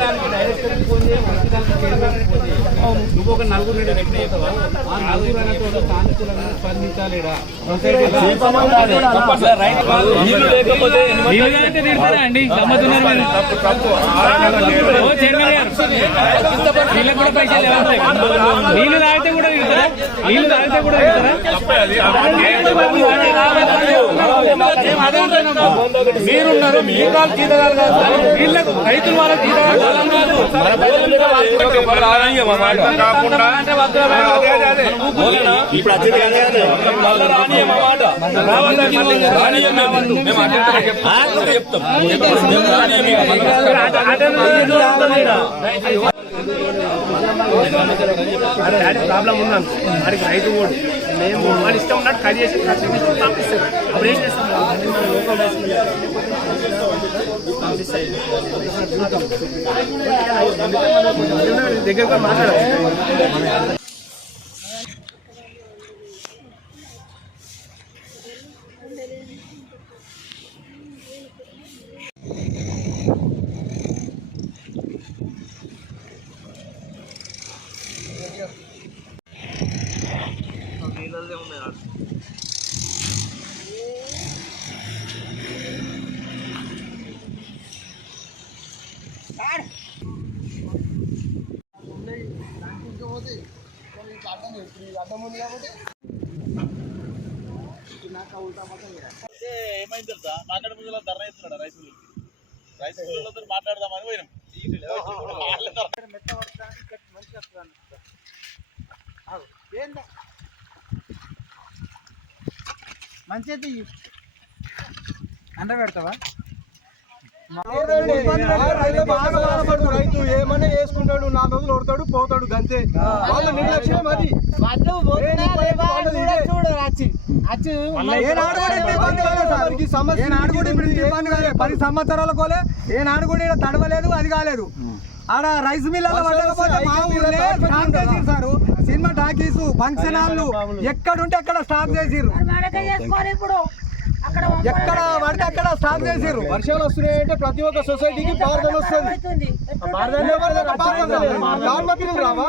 దానికి director phone చేయి, దానికి చైర్మన్ ఫోన్ చేయి. నువ్వు ఒక నలుగురు రెడ్డి అవుతావా? ఆ నలుగురు అనేటువంటి సానుకూలంగా స్పందించాలి. నీళ్లు తాగితే కూడా తిడతారా? నీళ్లు తాగితే కూడా తిడతారా? మీరున్నారు, వీళ్ళకు రైతులు వాళ్ళకి ప్రాబ్లం ఉన్నాను వాడికి రైతు ఓడు మేము వాడి ఇష్టం ఉన్నట్టు కట్ చేసి పంపిస్తారు. అప్పుడు ఏం చేస్తాం? దగ్గర మాట్లాడాలి. ఏమైంది తెలుసా? మాట్లాడే ముందు ధర్నా చేస్తున్నాడు రైతులతో మాట్లాడదామని పోయినాం. మంచిది అండ పెడతావా? రైతు ఏమన్నా వేసుకుంటాడు, 4 రోజులు కొడతాడు, పోతాడు, గంతే. వాళ్ళ నిర్లక్ష్యం అది. ఇబ్బంది కాలేదు. 10 సంవత్సరాల కోలే ఏనాడు కూడా ఇక్కడ తడవలేదు, అది కాలేదు. ఆడ రైస్ మిల్లలో సారు సినిమా టాకీస్ ఫంక్షన్ హాళ్ళు ఎక్కడుంటే అక్కడ స్టాప్ చేసిర్రు. ఎక్కడ పడితే అక్కడ స్టాప్ చేసారు. వర్షాలు వస్తున్నాయంటే ప్రతి ఒక్క సొసైటీకి పారదన్ వస్తుంది. రావా